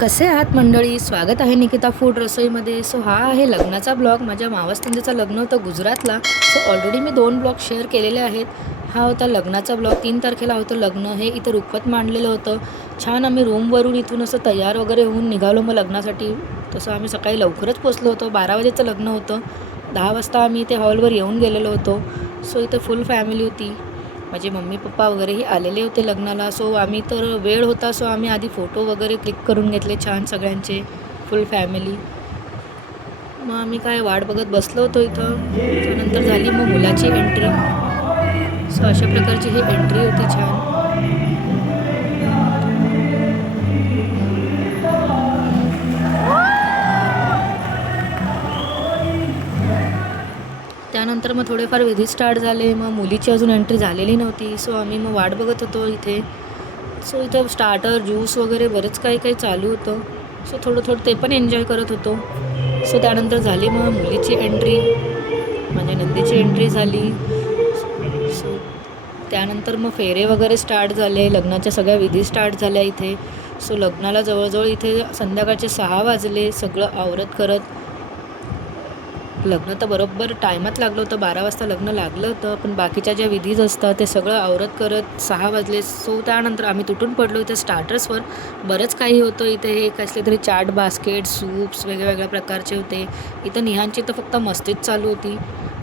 कसे आहात मंडळी? स्वागत आहे निकिता फूड रसोईमध्ये. सो हा आहे लग्नाचा ब्लॉग. माझ्या मावस तंजेचं लग्न होतं गुजरातला. सो ऑलरेडी मी 2 ब्लॉग शेअर केलेले आहेत. हा होता लग्नाचा ब्लॉग. 3 तारखेला होतं लग्न. हे इथं रुखवत मांडलेलं होतं. छान आम्ही रूमवरून इथून असं तयार वगैरे होऊन निघालो मग लग्नासाठी. तसं आम्ही सकाळी लवकरच पोचलो होतो. 12 वाजेचं लग्न होतं. 10 वाजता आम्ही इथे हॉलवर येऊन गेलेलो होतो. सो इथं फुल फॅमिली होती. माझे मम्मी पप्पा वगैरेही आलेले होते लग्नाला. सो आम्ही तर वेळ होता सो आम्ही आधी फोटो वगैरे क्लिक करून घेतले छान सगळ्यांचे, फुल फॅमिली. मग आम्ही काय वाट बघत बसलो होतो इथं. त्यानंतर झाली मग मुलाची एंट्री. सो अशा प्रकारची ही एंट्री होती छान. त्यानंतर मग थोडेफार विधी स्टार्ट झाले. मग मुलीची अजून एंट्री झालेली नव्हती. सो आम्ही मग वाट बघत होतो इथे. सो इथं स्टार्टर ज्यूस वगैरे बरंच काही काही चालू होतं. सो थोडं थोडं ते पण एन्जॉय करत होतो. सो त्यानंतर झाली मग मुलीची एंट्री, माझ्या नंदीची एंट्री झाली. सो त्यानंतर मग फेरे वगैरे स्टार्ट झाले. लग्नाच्या सगळ्या विधी स्टार्ट झाल्या इथे. सो लग्नाला जवळजवळ इथे संध्याकाळचे 6 वाजले सगळं आवरत करत. लग्न तर बरोबर टायमात लागलं होतं. 12 वाजता लग्न लागलं होतं. पण बाकीच्या ज्या विधीज असतात ते सगळं आवरत करत 6 वाजले. सो त्यानंतर आम्ही तुटून पडलो इथे स्टार्टर्सवर. बरंच काही होतं इथे. हे कसले तरी चाट बास्केट, सूप्स वेगवेगळ्या प्रकारचे होते. इथं निहांची तर फक्त मस्तीच चालू होती.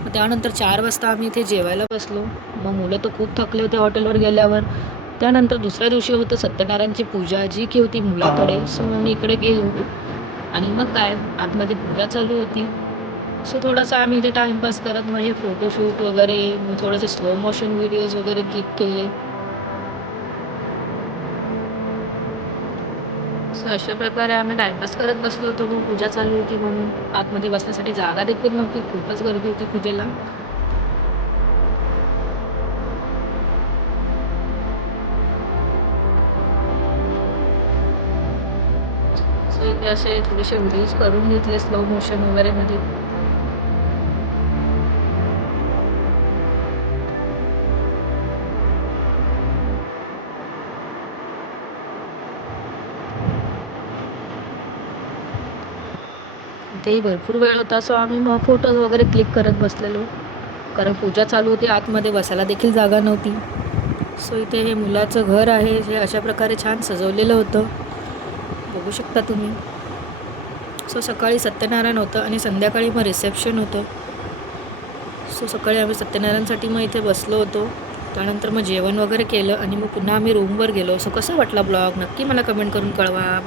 मग त्यानंतर 4 वाजता आम्ही इथे जेवायला बसलो. मग मुलं तर खूप थकले होते हॉटेलवर गेल्यावर. त्यानंतर दुसऱ्या दिवशी होतं सत्यनारायणची पूजा जी की होती मुलाकडे. सो मी इकडे गेलो आणि मग काय आतमध्ये पूजा चालू होती. सो थोडासा आम्ही इथे टाईमपास करत म्हणजे फोटोशूट वगैरे, मग थोडेसे स्लो मोशन व्हिडिओज वगैरे क्लिक केले. सो अशा प्रकारे आम्ही टाईमपास करत बसलो होतो. मग पूजा चालू होती म्हणून आतमध्ये बसण्यासाठी जागा देखील नव्हती. खूपच गर्दी होती पूजेला. सो इथे असे थोडेसे व्हिडिओज करून घेतले स्लो मोशन वगैरे मध्ये. इथेही भरपूर वेळ होता. सो आम्ही मग फोटोज वगैरे क्लिक करत बसलेलो. कारण पूजा चालू होती. आतमध्ये बसायला देखील जागा नव्हती. सो इथे हे मुलाचं घर आहे. हे अशा प्रकारे छान सजवलेलं होतं. बघू शकता तुम्ही. सो सकाळी सत्यनारायण होतं आणि संध्याकाळी मग रिसेप्शन होतं. सो सकाळी आम्ही सत्यनारायणसाठी मग इथे बसलो होतो. त्यानंतर मग जेवण वगैरे केलं आणि मग पुन्हा आम्ही रूमवर गेलो. सो कसं वाटला ब्लॉग नक्की मला कमेंट करून कळवा. बाय.